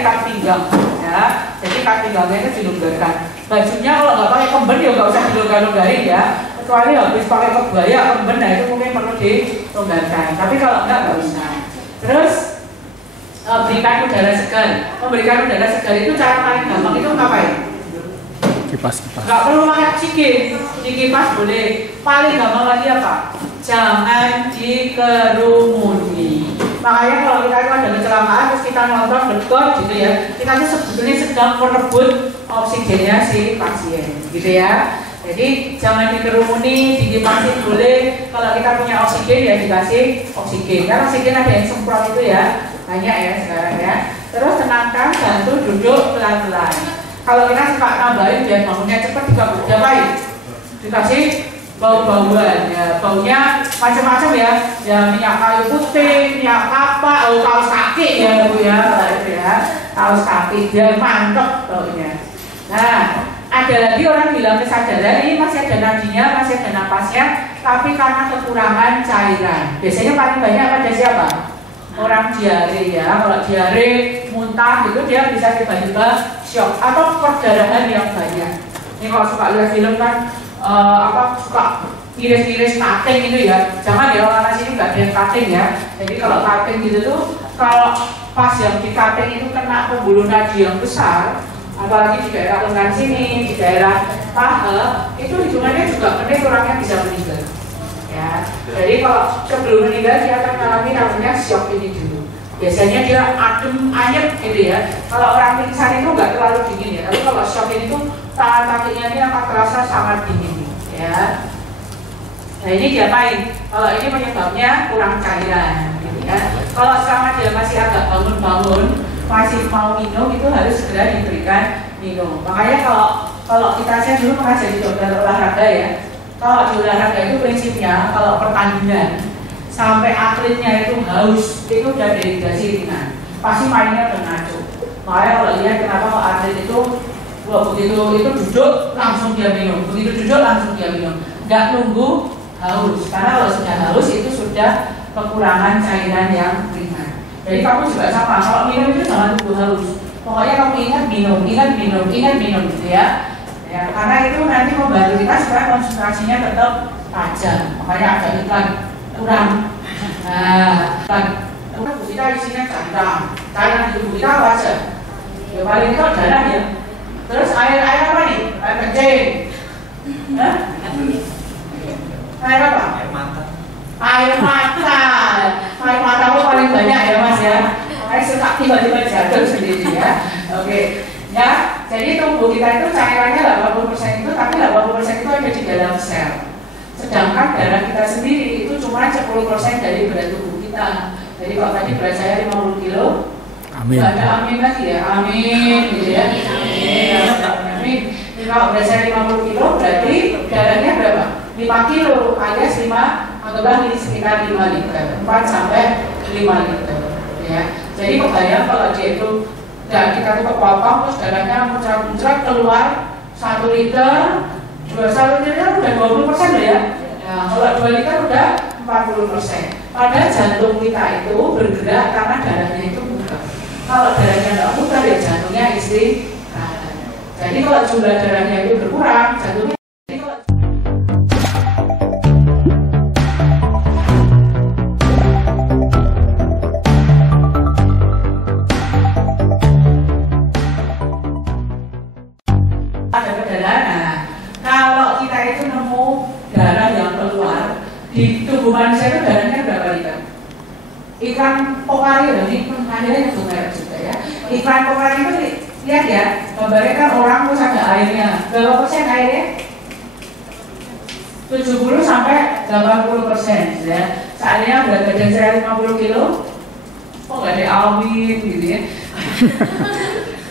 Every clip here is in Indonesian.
ikat pinggang ya. Jadi ikat pinggangnya itu dilonggarkan. Bajunya kalau nggak pakai kemben ya nggak usah dilonggar-longgarin ya. Kecuali habis pakai kebaya kemben, nah itu mungkin perlu dilonggarkan. Tapi kalau nggak usah. Terus berikan udara segar. Memberikan udara segar itu cara paling gampang itu ngapain? Kipas. Nggak perlu pakai dikipas boleh. Paling gampang lagi apa? Jangan dikerumuni. Makanya kalau kita itu ada kecelakaan terus kita nonton dekat gitu ya, kita itu sebetulnya sedang merebut oksigennya si pasien, gitu ya. Jadi jangan dikerumuni, dikipasin boleh. Kalau kita punya oksigen ya dikasih oksigen. Karena oksigen ada yang semprot itu ya, banyak ya sekarang ya. Terus tenangkan, bantu duduk pelan-pelan. Kalau kita suka nambahin biar bangunnya cepat juga diapain? Dikasih bau-bauan ya, baunya macam-macam ya, minyak kayu putih, minyak kapak, kaos kaki ya Bu ya, itu ya, kaos kaki biar mantep baunya. Nah, ada lagi orang bilang kesadaran ini masih ada nadinya, masih ada napasnya, tapi karena kekurangan cairan. Biasanya paling banyak pada siapa? Orang diare ya. Kalau diare muntah gitu dia bisa tiba-tiba shock atau perdarahan yang banyak. Ini kalau suka lihat film kan suka iris-iris cutting gitu ya. Jangan ya, orang sini nggak ada yang cutting ya. Jadi kalau cutting gitu tuh, kalau pas yang di cutting itu kena pembuluh nadi yang besar, apalagi di daerah lengan sini, di daerah paha, itu hitungannya juga menit orangnya bisa meninggal. Ya. Jadi kalau sebelum meninggal dia akan mengalami namanya shock ini dulu. Biasanya dia adem anyep gitu ya. Kalau orang pingsan itu nggak terlalu dingin ya, tapi kalau shock ini tuh tangan kakinya ini akan terasa sangat dingin ya. Nah ini diapain? Kalau ini penyebabnya kurang cairan gitu ya. Kalau selama dia masih agak bangun-bangun, masih mau minum, itu harus segera diberikan minum. Makanya kalau saya dulu pernah jadi dokter olahraga ya. Kalau di olahraga itu prinsipnya kalau pertandingan sampai atletnya itu haus, itu udah dehidrasi ringan, pasti mainnya bernacu. Makanya kalau lihat kenapa kalau atlet itu begitu itu duduk langsung dia minum, begitu duduk langsung dia minum, nggak nunggu haus. Karena kalau sudah haus itu sudah kekurangan cairan yang ringan. Jadi kamu juga sama, kalau minum itu jangan tunggu haus. Pokoknya kamu ingat minum gitu ya. Ya, karena itu nanti membantu kita supaya konsentrasinya tetap tajam. Makanya ada iklan kurang. Nah, tubuh kita isinya cairan di tubuh kita apa aja? Ya paling itu darah ya. Terus air apa nih? Air kencing. Hah? Air apa? Air mata. Air mata. Air matamu paling banyak ya Mas ya. Makanya suka tiba-tiba jatuh sendiri ya. Oke. Ya, jadi tubuh kita itu cairannya 80% itu, tapi 80% itu ada di dalam sel. Sedangkan darah kita sendiri itu cuma 10% dari berat tubuh kita. Jadi kalau tadi berat saya 50 kilo, amin. Ada amin lagi ya, amin gitu ya. Amin. Kalau berat saya 50 kilo berarti darahnya berapa? 5 kilo alias 5, anggaplah ini sekitar 5 liter, 4 sampai 5 liter ya. Jadi kebayang kalau dia itu kita tuh kepotong terus darahnya muncrat keluar 1 liter, 1 liter udah 20% loh ya. Kalau 2 liter udah 40%. Padahal jantung kita itu bergerak karena darahnya itu muter. Kalau darahnya nggak muter ya jantungnya istirahat. Jadi kalau jumlah darahnya itu berkurang, jantungnya ada perdarahan. Kalau kita itu nemu darah yang keluar di tubuh manusia itu darahnya berapa liter? Iklan Pokari ini ada juga ya. Iklan Pokari itu lihat ya, gambarnya kan orang terus ada airnya. Berapa persen airnya? 70 sampai 80% ya. Seandainya berat badan saya 50 kilo, kok nggak ada awin gitu ya.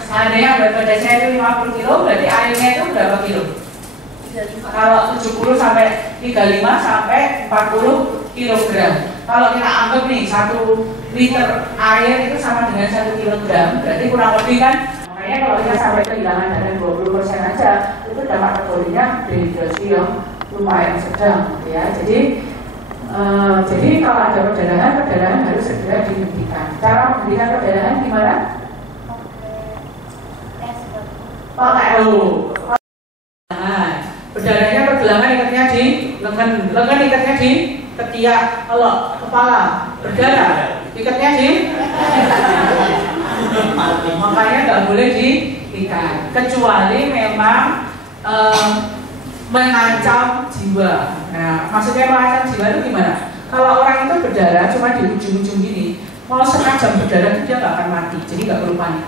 Seandainya berat badan saya itu 50 kilo, berarti airnya itu berapa kilo? Kalau 70 sampai 35 sampai 40 kilogram. Kalau kita anggap nih 1 liter air itu sama dengan 1 kilogram, berarti kurang lebih kan? Makanya kalau kita sampai kehilangan darah 20% aja, itu dapat kategorinya dehidrasi yang lumayan sedang, ya. Jadi kalau ada perdarahan harus segera dihentikan. Cara menghentikan perdarahan gimana? tahu. Nah, berdarahnya pergelangan ikatnya di lengan ikatnya di ketiak. Kalau kepala berdarah ikatnya di makanya nggak boleh diikat kecuali memang mengancam jiwa. Nah, maksudnya mengancam jiwa itu gimana? Kalau orang itu berdarah cuma di ujung-ujung gini, mau setengah jam berdarah itu dia nggak akan mati, jadi nggak perlu panik.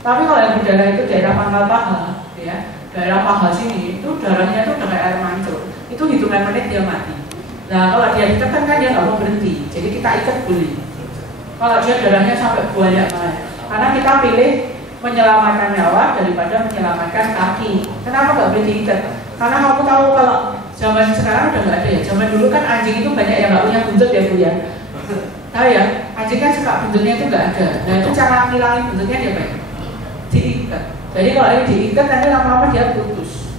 Tapi kalau yang berdarah itu daerah pangkal paha, ya, daerah paha sini, itu darahnya itu udah kayak air mancur, itu hitungan menit dia mati. Nah, kalau dia ditekan kan dia nggak mau berhenti, jadi kita ikat boleh. Kalau dia darahnya sampai banyak banget, karena kita pilih menyelamatkan nyawa daripada menyelamatkan kaki. Kenapa nggak boleh diikat? Karena kamu tahu kalau zaman sekarang udah nggak ada ya. Zaman dulu kan anjing itu banyak yang nggak punya buntut ya Bu ya. Tahu ya, anjing kan suka buntutnya itu nggak ada. Nah itu cara ngilangin buntutnya dia apa? Diikat. Jadi kalau ini diikat nanti lama-lama dia putus.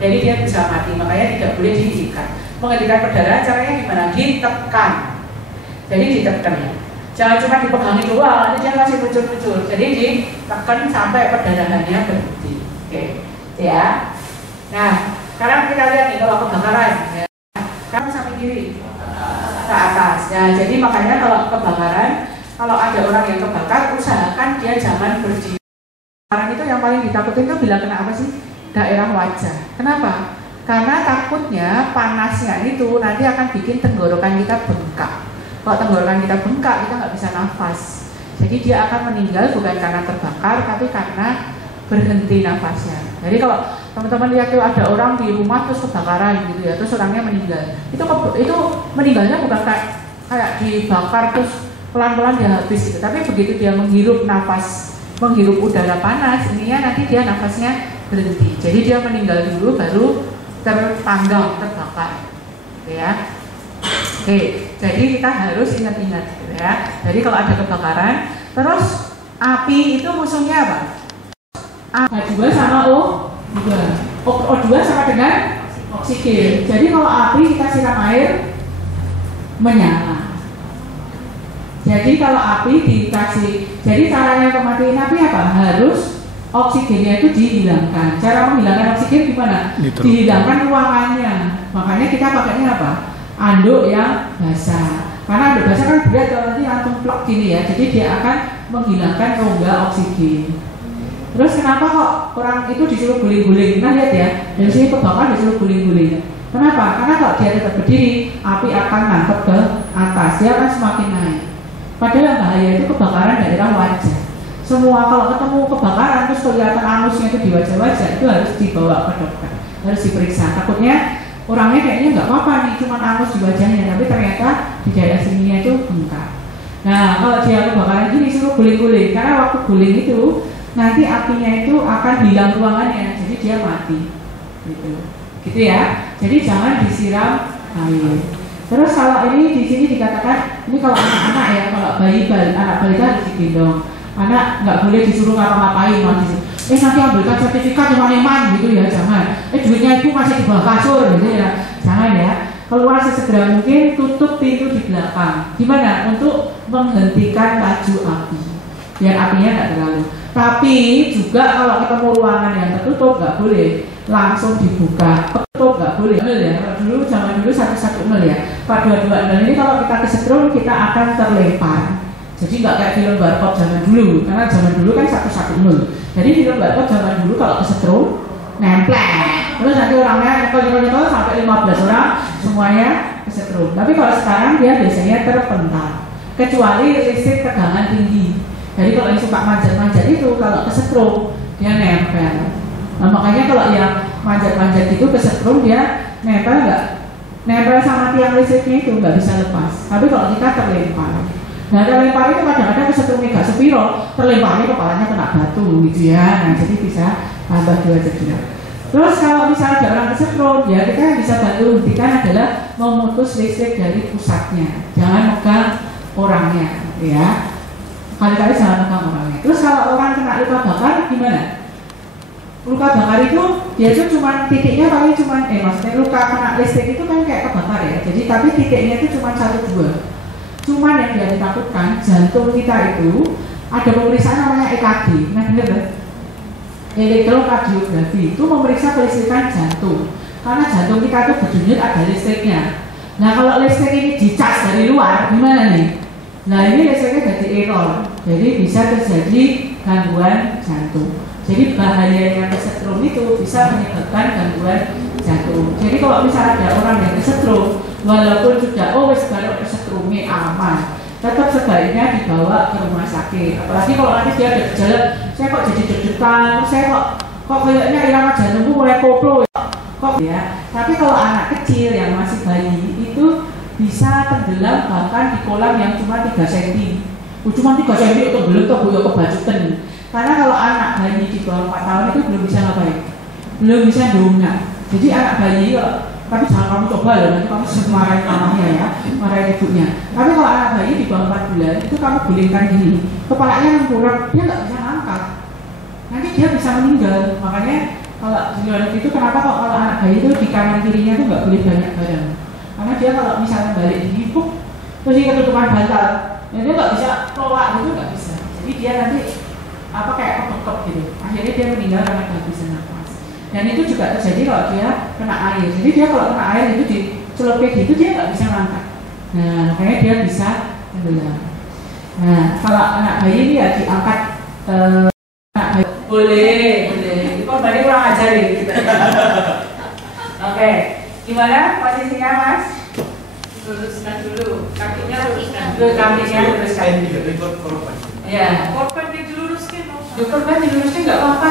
Jadi dia bisa mati. Makanya tidak boleh diikat. Menghentikan perdarahan caranya gimana? Ditekan. Jadi ditekan ya. Jangan cuma dipegangin doang, nanti dia masih muncul-muncul. Jadi ditekan sampai perdarahannya berhenti. Oke, ya. Nah, sekarang kita lihat nih kalau kebakaran, ya. Kan sampai kiri ke atas. Ya, jadi makanya kalau kebakaran, kalau ada orang yang kebakar, usahakan dia jangan berdiri. Orang itu yang paling ditakutin itu bila kena apa sih? Daerah wajah. Kenapa? Karena takutnya panasnya itu nanti akan bikin tenggorokan kita bengkak. Kalau tenggorokan kita bengkak, kita nggak bisa nafas. Jadi dia akan meninggal bukan karena terbakar, tapi karena berhenti nafasnya. Jadi kalau teman-teman lihat tuh ada orang di rumah terus kebakaran gitu ya, terus orangnya meninggal. Itu meninggalnya bukan kayak dibakar terus pelan-pelan dia habis gitu. Tapi begitu dia menghirup nafas, menghirup udara panas, ininya nanti dia nafasnya berhenti. Jadi dia meninggal dulu baru terpanggang, terbakar. Ya. Oke, jadi kita harus ingat-ingat gitu ya. Jadi kalau ada kebakaran, terus api itu musuhnya apa? H2 sama O2. O2 sama dengan oksigen. Jadi kalau api kita siram air menyala. Jadi kalau api dikasih, jadi caranya kematian api apa? Harus oksigennya itu dihilangkan. Cara menghilangkan oksigen gimana? Dihilangkan ruangannya. Makanya kita pakainya apa? Anduk yang basah. Karena anduk basah kan berat, kalau nanti langsung plok gini ya. Jadi dia akan menghilangkan rongga oksigen. Terus kenapa kok orang itu disuruh guling-guling? Nah lihat ya, dari sini kebakar disuruh guling-guling. Kenapa? Karena kalau dia tetap berdiri, api akan nangkep ke atas, dia akan semakin naik. Padahal yang bahaya itu kebakaran daerah wajah. Semua kalau ketemu kebakaran terus kelihatan angusnya itu di wajah-wajah, itu harus dibawa ke dokter, harus diperiksa. Takutnya orangnya kayaknya nggak apa-apa nih, cuma angus di wajahnya, tapi ternyata di daerah sininya itu bengkak. Nah kalau dia kebakaran gini suruh guling-guling, karena waktu guling itu nanti apinya itu akan hilang ruangannya, jadi dia mati. Gitu ya. Jadi jangan disiram air. Terus kalau ini di sini dikatakan, ini kalau anak-anak ya, kalau anak balita harus digendong. Anak nggak boleh disuruh ngapa-ngapain, nanti ambilkan sertifikat eman-eman gitu ya, jangan. Duitnya itu masih di bawah kasur gitu ya, jangan ya. Keluar sesegera mungkin, tutup pintu di belakang. Gimana? Untuk menghentikan laju api, biar apinya nggak terlalu. Tapi juga kalau ketemu ruangan yang tertutup nggak boleh langsung dibuka, tutup nggak boleh. Ya, kalau zaman dulu 110 ya, 422 ini kalau kita kesetrum kita akan terlempar. Jadi nggak kayak film barcode zaman dulu, karena zaman dulu kan 110. Jadi film barcode zaman dulu kalau kesetrum nempel, terus nanti orangnya nyekel sampai 15 orang semuanya kesetrum. Tapi kalau sekarang dia biasanya terpental, kecuali listrik tegangan tinggi. Jadi kalau yang suka manjat-manjat itu kalau kesetrum dia nempel. Nah, makanya kalau yang manjat-manjat itu kesetrum dia nempel sama tiang listriknya itu nggak bisa lepas. Tapi kalau kita terlempar, nah terlempar itu kadang-kadang kesetrumnya nggak sepiro, terlemparnya kepalanya kena batu gitu ya. Nah jadi bisa tambah 2 cedera. Terus kalau misalnya ada orang kesetrum, ya kita yang bisa bantu hentikan adalah memutus listrik dari pusatnya. Jangan megang orangnya, ya. Kali-kali jangan megang orangnya. Terus kalau orang kena luka bakar gimana? Luka bakar itu dia tuh cuma titiknya paling cuma maksudnya luka kena listrik itu kan kayak kebakar ya. Jadi tapi titiknya itu cuma 1-2. Cuman yang dia ditakutkan jantung kita itu ada pemeriksaan namanya EKG. Nah bener kan? Elektrokardiografi itu memeriksa kelistrikan jantung. Karena jantung kita itu berdenyut ada listriknya. Nah kalau listrik ini dicas dari luar, gimana nih? Nah ini listriknya jadi error, jadi bisa terjadi gangguan jantung. Jadi bahayanya kesetrum itu bisa menyebabkan gangguan jantung. Jadi kalau misalnya ada orang yang kesetrum, walaupun sudah wes kalau kesetrumnya aman, tetap sebaiknya dibawa ke rumah sakit. Apalagi kalau nanti dia ada gejala, saya kok jadi deg-degan, saya kok kayaknya irama jantungku mulai koplo, kok ya. Tapi kalau anak kecil yang masih bayi itu bisa tenggelam bahkan di kolam yang cuma 3 cm. Cuma 3 cm itu belum tuh buyo kebajutan. Karena kalau anak bayi di bawah 4 tahun itu belum bisa ngapain, belum bisa dongak. Jadi anak bayi, tapi jangan kamu coba loh, nanti kamu marahin mamanya ya, marahin ibunya. Tapi kalau anak bayi di bawah 4 bulan itu kamu gulingkan gini, kepalanya nengkurap, dia nggak bisa ngangkat. Nanti dia bisa meninggal. Makanya kalau di itu kenapa kok kalau anak bayi itu di kanan kirinya itu nggak boleh banyak barang. Karena dia kalau misalnya balik di ibu, terus dia ketutupan bantal, ya dia nggak bisa keluar gitu, nggak bisa. Jadi dia nanti apa kayak kepekep gitu. Akhirnya dia meninggal karena nggak bisa nafas. Dan itu juga terjadi kalau dia kena air. Jadi dia kalau kena air itu dicelupin gitu dia nggak bisa ngangkat. Nah makanya dia bisa tenggelam. Nah kalau anak bayi ini ya diangkat. Boleh. Kok tadi kurang ajar ya? Oke. Gimana posisinya Mas? Luruskan dulu, kakinya luruskan. Kakinya luruskan. Ya. Korban diluruskan. Korban diluruskan nggak apa-apa.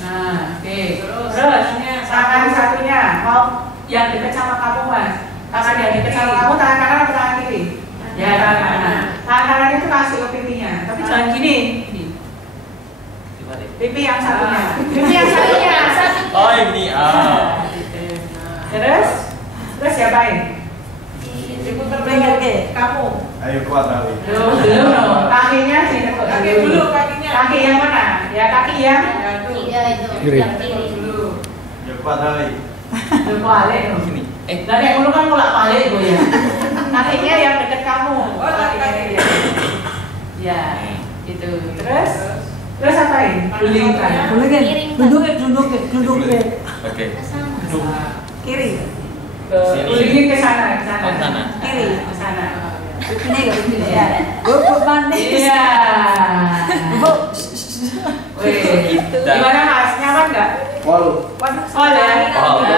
Nah, oke. Terus tangan satunya mau yang dekat sama kamu Mas. Tangan yang dekat sama kamu tangan kanan atau tangan kiri? Ya tangan kanan. Tangan kanan itu kasih ke pipinya, tapi jangan gini. Pipi yang satunya. Oh ini Terus siapain? Diputer ke kamu. Ayo kuat kali. Belum. Kakinya sih tekuk. Kaki dulu kakinya. Kaki yang mana? Ya kaki yang. Iya itu. Yang kiri dulu. Ya kuat kali. Lu balik dong. Sini. Dari yang dulu kan mulak balik gue ya. Kakinya yang dekat kamu. Oh kaki. Ya itu. Terus apain? Gulingkan. Duduk. Oke. Kiri. Gulingin ke sana. Kiri ke sana. Ini ya. Iya. Gimana Mas? Nyaman nggak?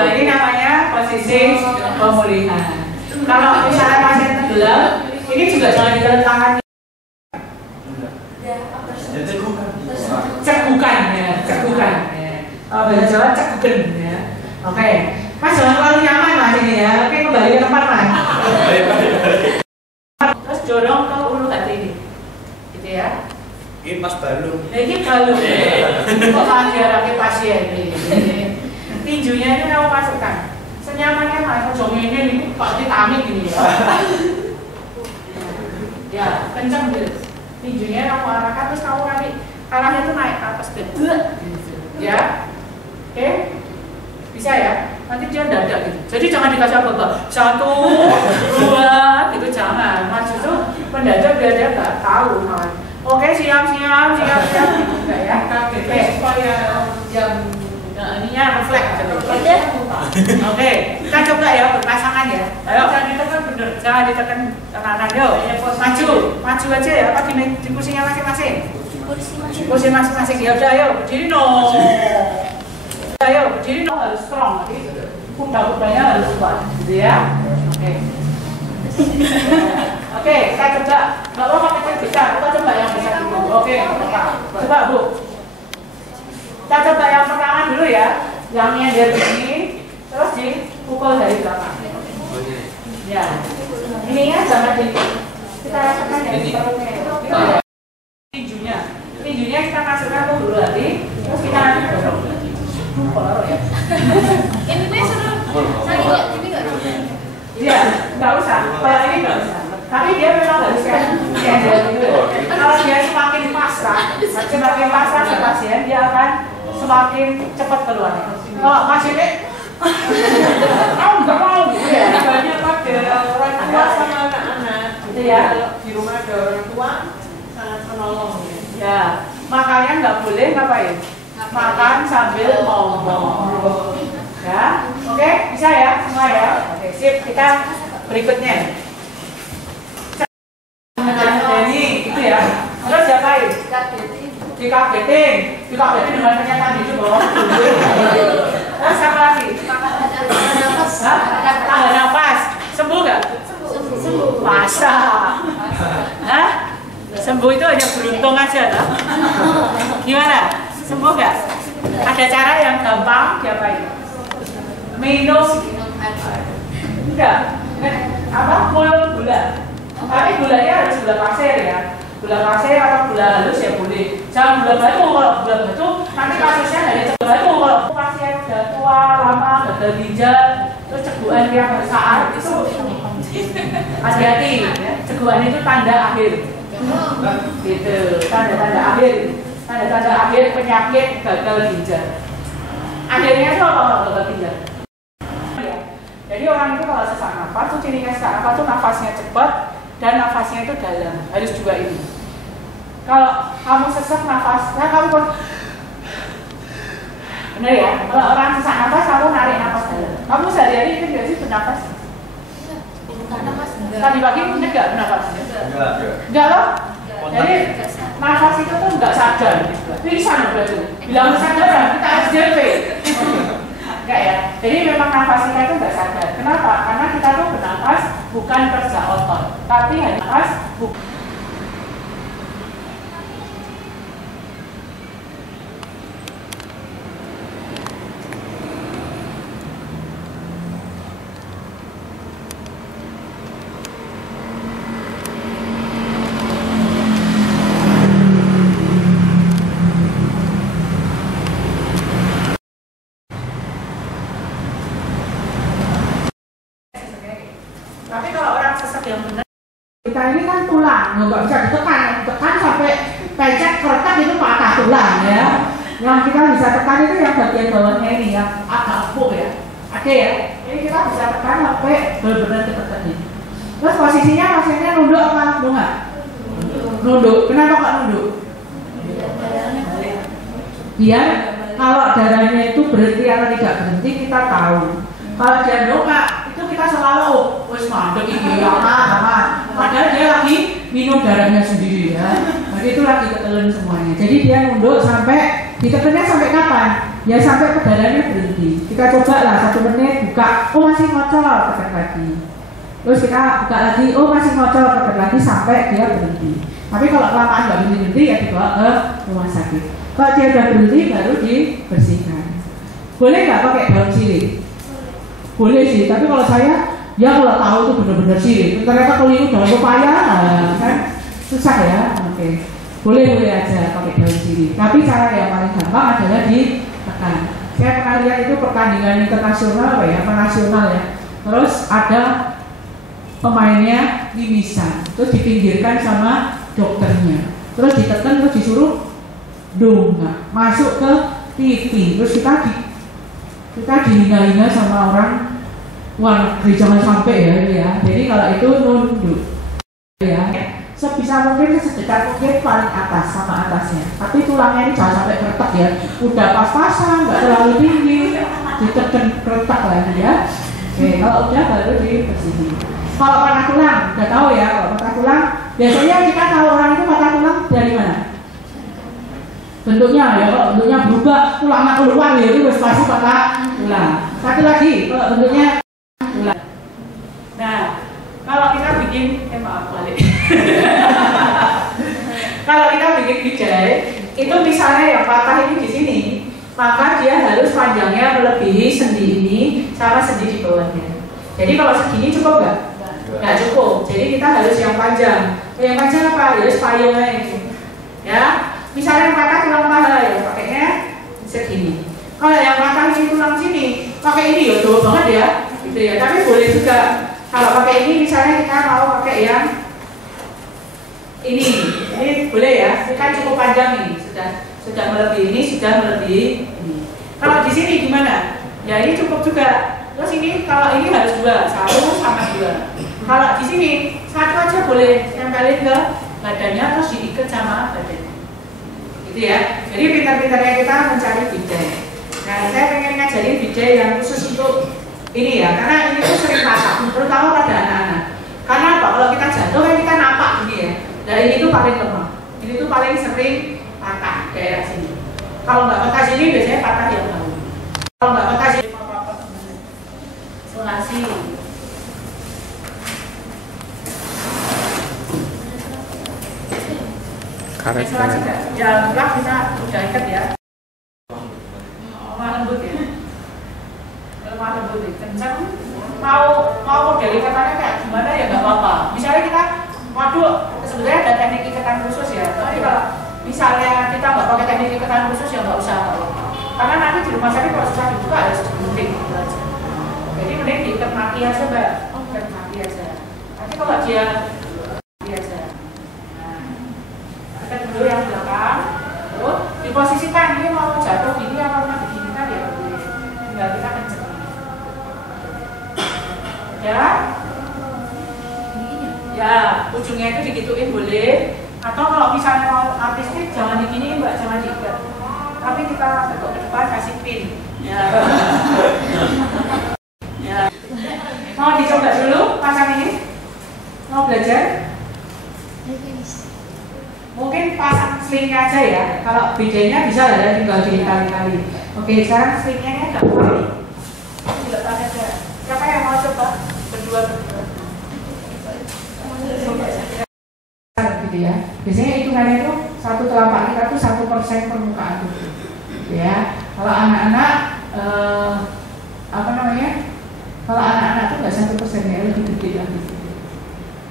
Ini namanya posisi pemulihan. Kalau misalnya pasien tenggelam, ini juga jangan ditelan tangan. Cekukan. Bahasa Jawa cekukan ya. Oke. Mas jangan terlalu nyaman Mas ini ya. Oke, kembali ke tempat Mas. Terus dorong ke ulu hati ini. Gitu ya. Ini pas balung. Ini balung. Kok lagi pasien ini. Tinjunya ini kamu masukkan. Senyamannya Mas, jongnya ini Pak Titanic gini ya. Ya, kencang gitu. Tinjunya kamu arahkan terus kamu nanti kalahnya itu naik ke atas bed. Ya. Oke. Bisa ya? Nanti dia dadak gitu. Jadi jangan dikasih apa-apa. 1, 2 gitu jangan. Mas itu mendadak biar dia nggak tahu kan. Oke, siap. Enggak ya. Oke, supaya yang ininya refleks gitu. Oke, kita coba ya berpasangan ya. Ayo. Jangan ditekan bener. Jangan ditekan kanan. Yuk, maju aja ya. Apa di kursinya masing-masing? Kursi masing-masing. Ya udah, ayo berdiri dong. Ayo berdiri dong, harus strong. Kuda-kudanya harus kuat, gitu ya. Oke, kita coba. Nggak apa-apa kita bisa. Kita coba yang bisa dulu. Oke, coba Bu. Kita coba yang pertama dulu ya. Yang nyender begini, terus dipukul dari belakang. Ya. Ininya jangan kita rasakan ya di perutnya. Tinjunya kita masukkan ke dulu tadi, terus kita nanti dorong. Ya. Ini suruh sakit ya, ini nggak usah. Iya, nggak usah. Kalau ini nggak usah. Tapi dia memang harus kayak gitu. Kalau dia semakin pasrah ke pasien, dia akan semakin cepat keluar. Kalau pasien ini, kamu nggak mau gitu ya. Banyak pada orang tua sama anak-anak. Gitu ya. Kalau di rumah ada orang tua sangat menolong. Ya, makanya nggak boleh ngapain. makan sambil ngomong. Ya, oke, bisa ya semua ya. Oke, sip. Kita berikutnya. Jadi itu ya. Terus diapain? Dikagetin dengan pernyataan itu bahwa terus apa lagi? Tahan nafas. Sembuh nggak? Sembuh. Masa? Hah? Sembuh itu hanya beruntung aja, tak? Gimana? Sembuh nggak? Ada cara yang gampang diapain? Minum. Enggak. Apa? Mulut gula. Tapi gulanya harus gula pasir ya. Gula pasir atau gula halus ya boleh. Jangan gula batu. Kalau gula batu nanti kasusnya dari gula batu. Kalau pasien sudah tua, lama, gagal ginjal, terus cegukan tiap saat itu hati-hati. Ya. Cegukan itu tanda akhir. Gitu. Tanda-tanda akhir. Tanda-tanda akhir penyakit gagal ginjal. Akhirnya itu apa gagal ginjal? Jadi orang itu kalau sesak nafas, tuh cirinya sesak nafas tuh nafasnya cepat dan nafasnya itu dalam. Harus dua ini. Kalau kamu sesak nafasnya, kamu benar ya. Kalau orang sesak nafas, kamu narik nafas dalam. Kamu sehari-hari itu nggak sih bernafas? Tadi pagi punya nggak bernafas? Enggak loh. Jadi nafas itu tuh nggak sadar. Pingsan berarti. Bilang sadar, kita SDP. Enggak ya. Jadi memang nafas kita itu nggak sadar. Kenapa? Karena kita tuh bernafas bukan kerja otot, tapi hanya nafas bukan. Tapi kalau orang sesak yang benar, kita ini kan tulang, nggak bisa ditekan sampai pecet keretak itu patah tulang ya. Yang kita bisa tekan itu yang bagian bawahnya ini yang agak empuk ya, oke ya. Jadi kita bisa tekan sampai benar-benar ditekan ini. Terus posisinya pasiennya nunduk apa bunga? Nunduk. Kenapa kok nunduk? Biar kalau darahnya itu berhenti atau tidak berhenti kita tahu. Kalau dia dongak itu kita selalu wis mandek iki aman. Padahal dia lagi minum darahnya sendiri ya. Jadi itu lagi ketelen semuanya. Jadi dia nunduk sampai ditekannya sampai kapan? Ya sampai darahnya berhenti. Kita coba lah 1 menit buka, oh masih ngocor, tekan lagi. Terus kita buka lagi, oh masih ngocor, tekan lagi sampai dia berhenti. Tapi kalau kelamaan nggak berhenti ya dibawa ke rumah sakit. Kalau dia udah berhenti baru dibersihkan. Boleh nggak pakai daun sirih? Boleh sih, tapi kalau saya ya kalau tahu itu benar-benar sirih. Ternyata kalau ini daun pepaya, kan susah ya. Oke, boleh aja pakai daun sirih. Tapi cara yang paling gampang adalah ditekan. Saya pernah lihat itu pertandingan internasional, nasional ya. Terus ada pemainnya mimisan, terus dipinggirkan sama dokternya. Terus ditekan, terus disuruh dongak masuk ke TV. Terus kita dihina-hina sama orang luar negeri, jangan sampai ya. Jadi kalau itu nunduk ya, sebisa mungkin sedekat mungkin paling atas sama atasnya. Tapi tulangnya ini jangan sampai keretak ya. Udah pas-pasan, nggak terlalu tinggi, ditekan keretak lagi ya. Oke, kalau udah baru dibersihin. Kalau patah tulang, udah tahu ya. Kalau patah tulang, biasanya kita tahu orang itu patah tulang dari mana? Bentuknya ya, kalau bentuknya berubah, tulangnya keluar ya itu pasti patah tulang. Satu lagi, kalau bentuknya tulang. Nah, kalau kita bikin, maaf balik. Kalau kita bikin bidai, itu misalnya yang patah ini di sini, maka dia harus panjangnya melebihi sendi ini sama sendi di bawahnya. Jadi kalau segini cukup nggak? Nggak cukup. Jadi kita harus yang panjang. Yang panjang apa? Ya payungnya ini. Ya. Misalnya yang patah tulang paha ya pakainya segini. Kalau yang patah ini tulang sini, pakai ini ya jauh banget ya, gitu ya. Tapi boleh juga kalau pakai ini, misalnya kita mau pakai yang ini boleh ya. Ini kan cukup panjang ini, sudah melebihi ini, sudah melebihi ini. Kalau di sini gimana? Ya ini cukup juga. Terus ini kalau ini harus 2, 1 sama 2. Kalau di sini 1 aja boleh tempelin ke badannya terus diikat sama badannya. gitu ya. Jadi pintar-pintarnya kita mencari bidai. Nah, saya pengen ngajarin bidai yang khusus untuk ini ya, karena ini tuh sering patah, terutama pada anak-anak. Karena apa? Kalau kita jatuh kan kita napak gini ya. Nah ini tuh paling lemah. Ini tuh paling sering patah daerah sini. Kalau nggak patah sini biasanya patah yang bawah. Kalau nggak patah sini apa-apa. Isolasi. Karet. Ya, enggak bisa udah ikat ya. Lemah lembut ya. Lemah lembut ya. Kencang. Mau model ikatannya kayak gimana ya nggak apa-apa. Misalnya kita, waduh, sebenarnya ada teknik ikatan khusus ya. Tapi kalau misalnya kita nggak pakai teknik ikatan khusus ya nggak usah. Karena nanti di rumah sakit kalau susah dibuka harus digunting gitu aja. Jadi mending diikat mati aja mbak. Ikat mati aja. Nanti kalau dia mati aja. Nah, kita dulu yang belakang. Terus diposisikan ini mau jatuh gini apa mau begini kan ya. Tinggal kita kenceng. Ya, ujungnya itu digituin boleh. Atau kalau misalnya mau artistik jangan diginiin mbak, jangan diikat. Tapi kita tegak ke depan kasih pin. Ya. Ya. Mau dicoba dulu pasang ini? Mau belajar? Mungkin pasang slingnya aja ya. Kalau bidainya bisa ya, tinggal dikali-kali. Oke, sekarang slingnya agak kuat. Dilepas aja. Siapa yang mau coba? Berdua. Gitu ya. Biasanya hitungannya itu satu telapak kita tuh 1% permukaan tubuh. Ya. Kalau anak-anak apa namanya? Kalau anak-anak tuh nggak 1% ya, lebih gede lagi.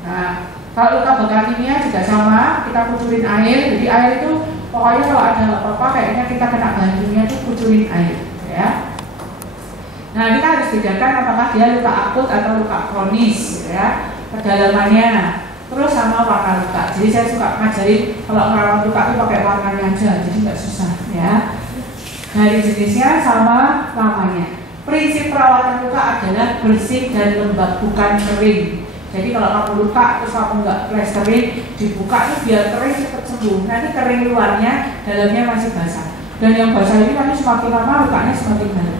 Nah, kalau luka bakar kimia juga sama, kita kucurin air. Jadi air itu pokoknya kalau ada apa-apa kayaknya kita kena bahan kimia itu kucurin air, ya. Nah, kita harus bedakan apakah dia luka akut atau luka kronis, ya, kedalamannya, terus sama warna luka. Jadi saya suka ngajarin kalau merawat luka itu pakai warnanya aja, jadi nggak susah, ya. Dari jenisnya sama lamanya. Prinsip perawatan luka adalah bersih dan lembab, bukan kering. Jadi kalau kamu luka terus kamu nggak plastering, dibuka itu biar kering cepat sembuh. Nanti kering luarnya, dalamnya masih basah. Dan yang basah ini nanti semakin lama lukanya semakin dalam.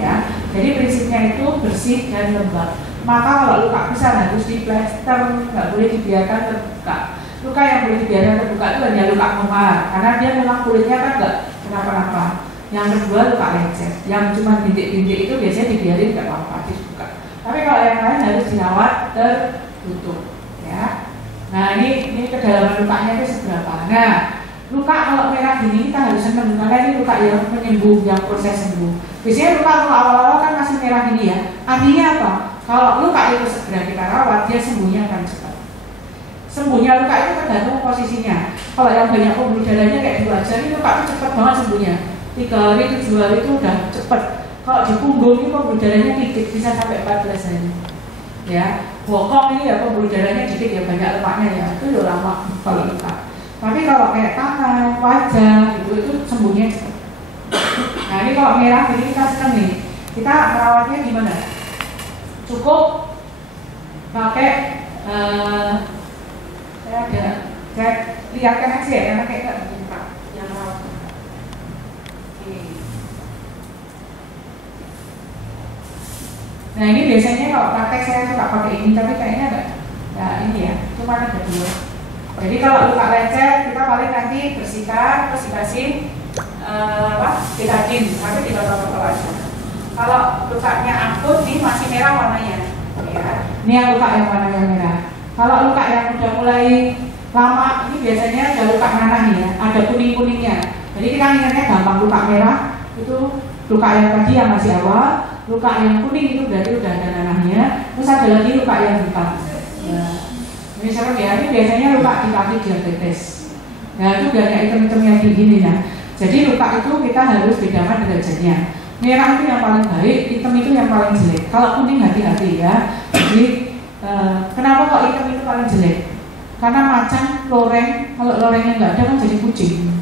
Ya, jadi prinsipnya itu bersih dan lembab. Maka kalau luka besar harus diplaster, nggak boleh dibiarkan terbuka. Luka yang boleh dibiarkan terbuka itu hanya luka memar, karena dia memang kulitnya kan nggak kenapa-napa. Yang kedua luka lecet, yang cuma bintik-bintik itu biasanya dibiarin nggak apa-apa, dibuka. Tapi kalau yang lain harus dirawat tertutup, ya. Nah ini kedalaman lukanya itu seberapa. Nah, luka kalau merah gini kita harus seneng karena ini luka yang menyembuh, yang proses sembuh. Biasanya luka kalau awal-awal kan masih merah gini ya. Artinya apa? Kalau luka itu segera kita rawat, dia sembuhnya akan cepat. Sembuhnya luka itu tergantung posisinya. Kalau yang banyak pembuluh darahnya kayak di wajah ini luka itu cepat banget sembuhnya. 3 hari, 7 hari itu udah cepat. Kalau di punggung ini pembuluh darahnya dikit, bisa sampai 14 hari. Ya, bokong ini ya pembuluh darahnya dikit ya, banyak lemaknya ya, itu udah lama kalau luka. Tapi kalau kayak tangan, wajah, itu sembuhnya cepat. Nah ini kalau merah, jadi kita seneng nih. Kita merawatnya gimana? Cukup pakai, saya lihatkan aja ya, karena kayak nggak buka yang merawat. Nah ini biasanya kalau praktek saya suka pakai ini, tapi kayaknya enggak. Nah ini ya, cuma ada 2. Jadi kalau luka lecet kita paling nanti bersihkan, terus dikasih betadine, tapi di botol-botol aja. Kalau lukanya akut nih masih merah warnanya, ya. Ini yang luka yang warnanya merah. Kalau luka yang udah mulai lama, ini biasanya ada luka nanah nih ya, ada kuning-kuningnya. Jadi kita ingatnya gampang luka merah itu luka yang tadi yang masih awal. Luka yang kuning itu berarti udah ada nanahnya. Terus ada lagi luka yang hitam. Nah, ini serem ya. Ini biasanya luka di kaki diabetes. Nah itu banyak item-item yang begini ya. Jadi luka itu kita harus bedakan derajatnya. Merah itu yang paling baik, hitam itu yang paling jelek. Kalau kuning hati-hati ya. Jadi kenapa kok hitam itu paling jelek? Karena macan, loreng, kalau lorengnya nggak ada kan jadi kucing.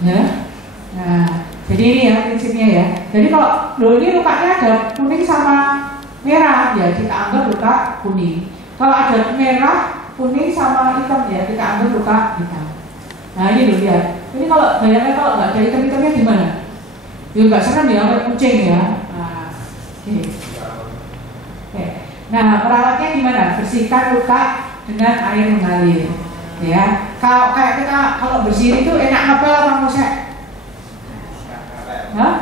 Ya. Nah. Jadi ini ya prinsipnya ya. Jadi kalau ini lukanya ada kuning sama merah ya kita anggap luka kuning. Kalau ada merah, kuning sama hitam ya kita anggap luka hitam. Nah ini loh lihat. Ini kalau bayangnya kalau nggak ada item-itemnya gimana? Ya nggak serem ya, kayak kucing ya. Nah, oke. Nah, merawatnya gimana? Bersihkan luka dengan air mengalir. Ya, kalau kayak kita kalau bersihin itu enak ngepel apa ngosek? Hah?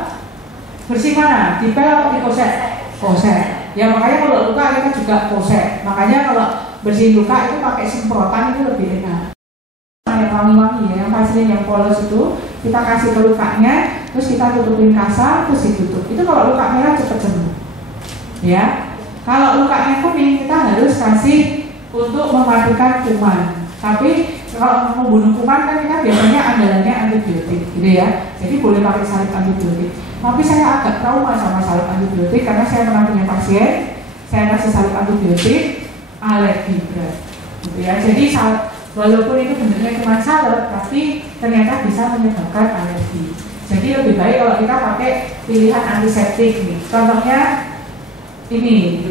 Bersih mana? Dipel atau dikosek? Kosek. Ya makanya kalau luka kita juga kosek. Makanya kalau bersihin luka itu pakai semprotan itu lebih enak. Yang wangi-wangi ya, yang vaselin yang polos itu kita kasih ke lukanya, terus kita tutupin kasar, terus ditutup. Itu kalau luka merah cepat sembuh. Ya, kalau lukanya kuning kita harus kasih untuk mematikan kuman. Tapi kalau membunuh kuman kan kita biasanya andalannya antibiotik, gitu ya. Jadi boleh pakai salep antibiotik. Tapi saya agak trauma sama salep antibiotik karena saya pernah punya pasien, saya kasih salep antibiotik, alergi berat, gitu ya. Jadi walaupun itu bentuknya cuma salep, tapi ternyata bisa menyebabkan alergi. Jadi lebih baik kalau kita pakai pilihan antiseptik nih. Contohnya ini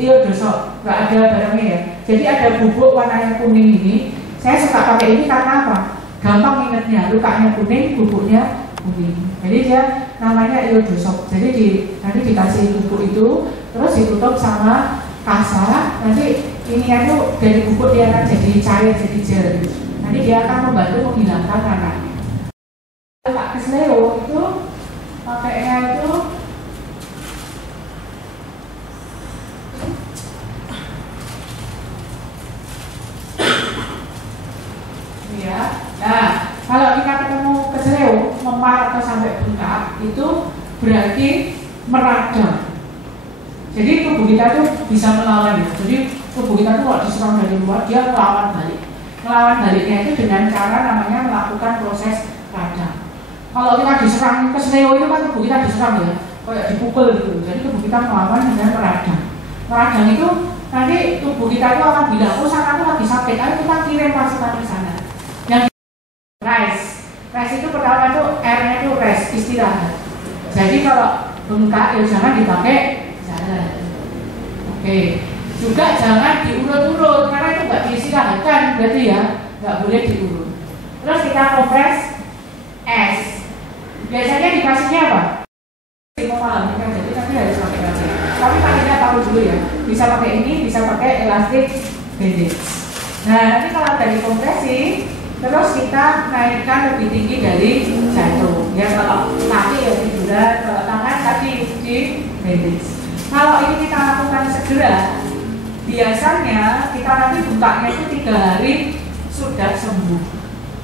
iodosol, nggak ada barangnya ya. Jadi ada bubuk warnanya kuning ini. Saya suka pakai ini karena apa? Gampang ingetnya, lukanya kuning, bubuknya kuning. Jadi dia namanya iodosol. Jadi nanti dikasih bubuk itu, terus ditutup sama kasa. Nanti ini tuh dari bubuk dia akan jadi cair, jadi gel. Nanti dia akan membantu menghilangkan nanahnya. Pak Kesleo itu pakainya itu ya. Nah, kalau kita ketemu kesleo memar atau sampai bengkak itu berarti meradang. Jadi tubuh kita tuh bisa melawan ya. Jadi tubuh kita tuh kalau diserang dari luar dia melawan balik. Melawan baliknya itu dengan cara namanya melakukan proses radang. Kalau kita diserang kesleo itu kan tubuh kita diserang ya, kayak dipukul gitu. Jadi tubuh kita melawan dengan meradang. Meradang itu nanti tubuh kita itu akan bilang, oh sana aku lagi sakit, ayo kita kirim pasukan ke sana. Yang rest itu pertama tuh R-nya itu rest, istirahat. Jadi kalau bengkak ya jangan dipakai jalan. Oke. Juga jangan diurut-urut karena itu nggak diistirahatkan, berarti ya nggak boleh diurut. Terus kita kompres es. Biasanya dikasihnya apa? Memahami kan, jadi nanti harus pakai lagi. Tapi pakainya tahu dulu ya. Bisa pakai ini, bisa pakai elastik bandage. Nah nanti kalau dari kompresi, terus kita naikkan lebih tinggi dari jantung. Ya kalau kaki ya tiduran, kalau tangan kaki di bandage. Kalau ini kita lakukan segera, biasanya kita nanti bukanya itu 3 hari sudah sembuh.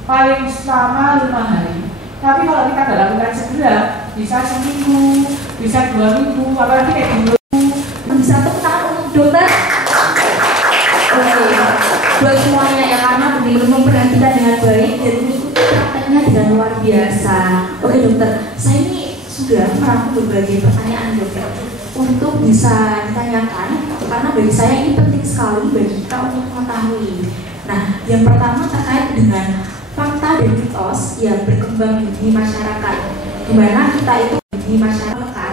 Paling lama 5 hari. Tapi kalau kita nggak lakukan segera, bisa seminggu, bisa 2 minggu, apalagi kayak dulu. Bisa tepuk tangan untuk dokter. Oke, buat semuanya ya karena benar-benar memperhatikan dengan baik dan mengikuti prakteknya dengan luar biasa. Oke dokter, saya ini sudah merangkum berbagai pertanyaan dokter untuk bisa ditanyakan karena bagi saya ini penting sekali bagi kita untuk mengetahui. Nah, yang pertama terkait dengan fakta dan mitos yang berkembang di masyarakat, di mana kita itu di masyarakat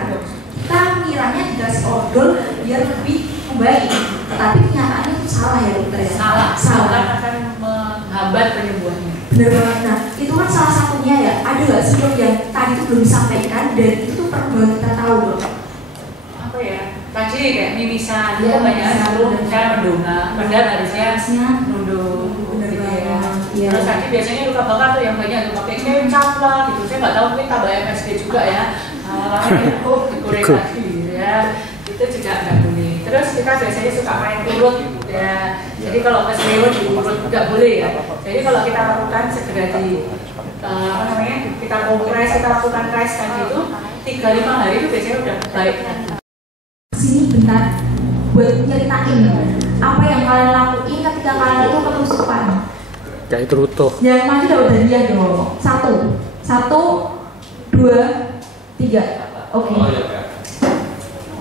kita kiranya dikasih odol biar lebih membaik, tetapi kenyataannya itu salah ya dokter ya. Salah akan menghambat penyembuhannya. Benar banget. Nah, itu kan salah satunya ya. Ada nggak sih dok yang tadi itu belum disampaikan dan itu perlu banget kita tahu dok? Apa ya? Tadi kayak mimisan, ya, banyak dulu saya mendongak, padahal harusnya nunduk. Ya. Terus tadi biasanya luka bakar tuh yang banyak pakai kecap lah gitu. Saya nggak tahu mungkin tambah MSG juga ya. Digoreng lagi ya. Itu juga nggak boleh. Terus kita biasanya suka main urut ya. Jadi kalau kesleo diurut nggak boleh ya. Jadi kalau kita lakukan segera di kita kompres, kita lakukan rest tadi itu 3-5 hari itu biasanya udah baik. Sini bentar buat nyeritain apa yang kalian lakuin ketika kalian itu ketusukan. Kayak itu rutuh. Yang maju dapat hadiah dong. 1, 2, 3. Oke.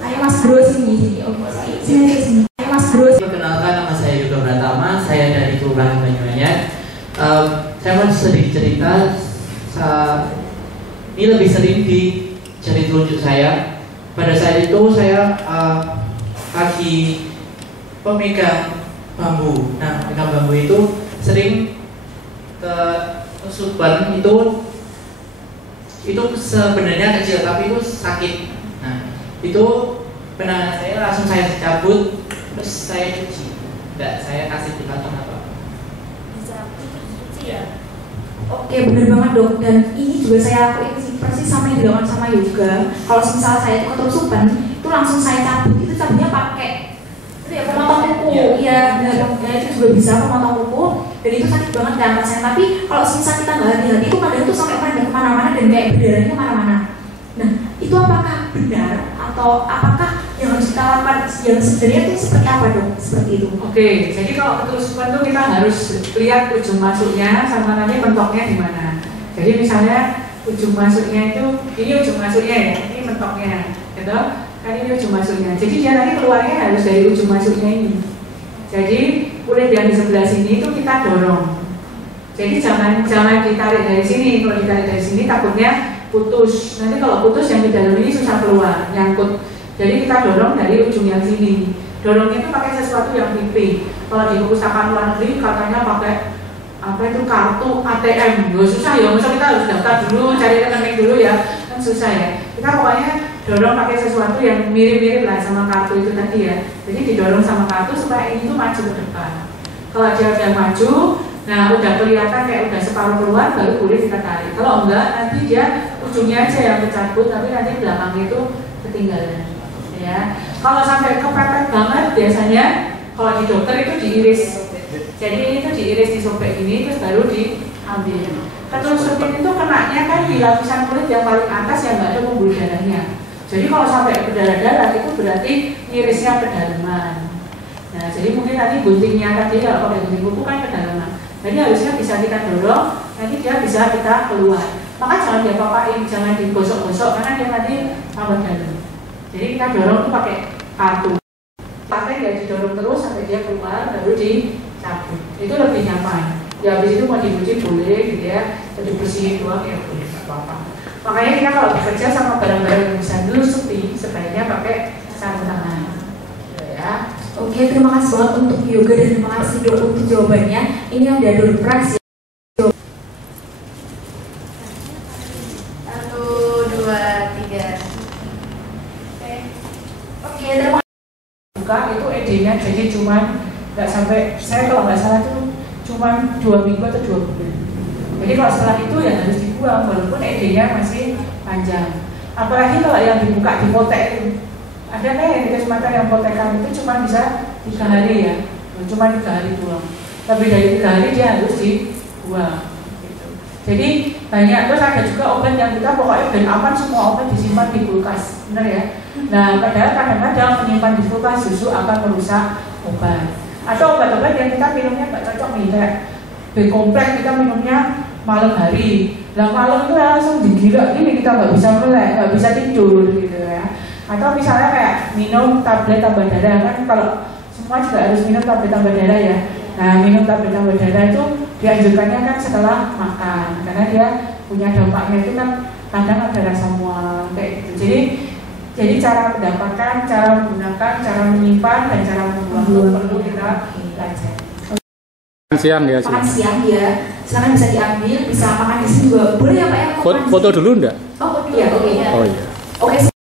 Ayo Mas Bro sini. Oke. Sini. Ayo Mas Bro. Perkenalkan, nama saya Yuga Pratama. Saya dari Kelurahan Banyuanyar. Saya mau sedikit cerita. Ini lebih sering di jari telunjuk saya. Pada saat itu saya lagi pemegang bambu. Nah, pemegang bambu itu sering ke kesuban itu sebenarnya kecil tapi itu sakit. Nah itu penanganan saya langsung saya cabut terus saya cuci, enggak saya kasih di kantong apa. Cuci ya. Oke, bener banget dok. Dan ini juga saya lakuin sih persis sama yang dilakukan sama Yoga. Kalau misalnya saya itu ketusupan, itu langsung saya cabut. Itu cabutnya pakai itu ya pemotong kuku. Iya, benar. Ya, itu juga bisa pemotong kuku. Dan itu sakit banget kan rasanya. Tapi kalau misalnya kita nggak hati-hati, itu kadang tuh sampai pada kemana-mana dan kayak berdarahnya kemana-mana. Nah, itu apakah benar atau apakah yang harus kita lakukan yang sebenarnya itu seperti apa dok? Seperti itu. Oke, jadi kalau ketusukan tuh kita harus lihat ujung masuknya sama nanti mentoknya di mana. Jadi misalnya ujung masuknya itu, ini ujung masuknya ya, ini mentoknya, gitu. Kan ini ujung masuknya. Jadi dia nanti keluarnya harus dari ujung masuknya ini. Jadi kulit yang di sebelah sini itu kita dorong. Jadi jangan ditarik dari sini. Kalau ditarik dari sini takutnya putus. Nanti kalau putus yang di dalam ini susah keluar, nyangkut. Jadi kita dorong dari ujung yang sini. Dorongnya itu pakai sesuatu yang pipih. Kalau di perpustakaan luar negeri katanya pakai apa itu kartu ATM. Gak susah ya, masa kita harus daftar dulu, cari rekening dulu ya, kan susah ya. Kita pokoknya dorong pakai sesuatu yang mirip-mirip lah sama kartu itu tadi ya. Jadi didorong sama kartu supaya ini tuh maju ke depan. Kalau dia udah maju, nah udah kelihatan kayak udah separuh keluar, baru boleh kita tarik. Kalau enggak, nanti dia ujungnya aja yang kecabut, tapi nanti belakangnya itu ketinggalan. Ya, kalau sampai kepepet banget biasanya kalau di dokter itu diiris. Jadi ini tuh diiris disobek gini terus baru diambil. Ketusupin itu kenanya kan di lapisan kulit yang paling atas yang nggak ada pembuluh darahnya. Jadi kalau sampai berdarah-darah itu berarti irisnya kedalaman. Nah, jadi mungkin tadi guntingnya tadi kalau pakai gunting kuku kan kedalaman. Jadi harusnya bisa kita dorong, nanti dia bisa kita keluar. Maka jangan diapa-apain, jangan digosok-gosok karena dia nanti tambah dalam. Jadi kita dorong itu pakai kartu. Pakai dia didorong terus sampai dia keluar baru dicabut. Itu lebih nyaman. Ya habis itu mau dicuci boleh gitu ya. Jadi bersihin doang ya boleh apa-apa. Makanya kita kalau bekerja sama barang-barang yang bisa dilusupi sebaiknya pakai sarung tangan. Ya. Oke, terima kasih banget untuk Yoga dan terima kasih dok untuk jawabannya. Ini yang udah dulu pras. 1, 2, 3. Oke, terima kasih. Buka itu ED-nya jadi cuman nggak sampai, saya kalau nggak salah tuh cuman 2 minggu atau 2 bulan. Jadi kalau setelah itu ya harus dibuang walaupun ED-nya masih panjang. Apalagi kalau yang dibuka di potek itu. Ada kan yang dikasih mata yang potekan itu cuma bisa 3 hari ya, cuma 3 hari buang. Tapi dari 3 hari dia harus dibuang. Gitu. Jadi banyak, terus ada juga obat yang kita pokoknya ben aman semua obat disimpan di kulkas, benar ya? Nah padahal kadang-kadang menyimpan di kulkas justru akan merusak obat. Atau obat-obat yang kita minumnya nggak cocok nih, kayak B-kompleks kita minumnya malam hari. Nah malam itu langsung digila ini kita nggak bisa melek, nggak bisa tidur gitu ya. Atau misalnya kayak minum tablet tambah darah, kan kalau semua juga harus minum tablet tambah darah ya. Nah minum tablet tambah darah itu dianjurkannya kan setelah makan, karena dia punya dampaknya itu kan kadang ada rasa mual kayak gitu. Jadi cara mendapatkan, cara menggunakan, cara menyimpan dan cara membuang itu perlu kita belajar. Siang ya, Makan siang ya, silakan bisa diambil, bisa makan di sini juga boleh ya Pak ya? Foto dulu enggak? Oh iya, oke. Oh iya. Oke.